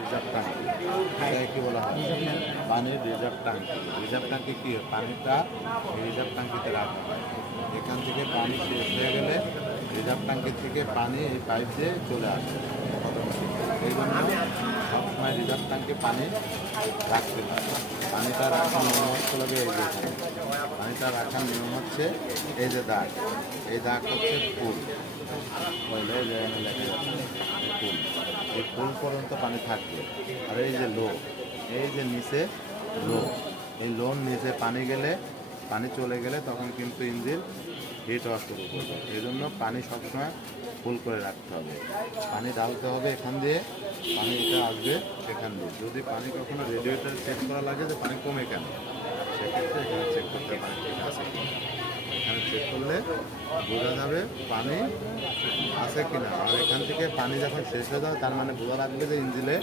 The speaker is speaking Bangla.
রিজার্ভ ট্যাঙ্কি, এটাকে কী বলা হয়? পানির রিজার্ভ ট্যাঙ্কি। রিজার্ভ ট্যাঙ্কি কী হয়? পানিটা রিজার্ভ ট্যাঙ্কিতে রাখা হয়। এখান থেকে পানি শেষ হয়ে গেলে রিজার্ভ ট্যাঙ্কি থেকে পানি এই পাইপ দিয়ে চলে আসে অটোমেটিক। এই জন্য সবসময় রিজার্ভ ট্যাঙ্কে পানি রাখতে হয়। পানিটা রাখার নিয়ম হচ্ছে লাগে এই যে এখানে। পানিটা রাখার নিয়ম হচ্ছে এই যে দাগ, এই দাগ হচ্ছে ফুল, বুঝলে? এই যে এখানে লেখা যাচ্ছে ফুল, এই ফুল পর্যন্ত পানি থাকবে। আর এই যে লো, এই যে নিচে লো, এই লোর নিচে পানি গেলে, পানি চলে গেলে তখন কিন্তু ইঞ্জিন হিট হওয়া শুরু করবে। এই জন্য পানি সবসময় ফুল করে রাখতে হবে। পানি ঢালতে হবে এখান দিয়ে, পানিটা আসবে এখান দিয়ে। যদি পানি কখনো রেডিয়েটার চেক করা লাগে যে পানি কমে কেন, সেক্ষেত্রে এখানে চেক করতে পানি ঠিক আছে কি না। এখানে চেক করলে বোঝা যাবে পানি আছে কিনা। আর এখান থেকে পানি যখন শেষ হয়ে যাবে তার মানে বোঝা লাগবে যে ইঞ্জিনে